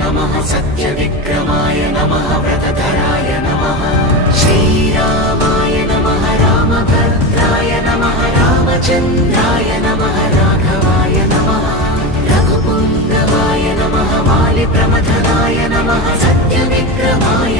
नमः सत्यविक्रमाय नमः व्रतधराय नमः श्रीरामाय नमः रामभद्राय नमः रामचन्द्राय नमः राघवाय नमः रघुपुङ्गवाय नमः वालिप्रमथनाय नमः सत्यविक्रमाय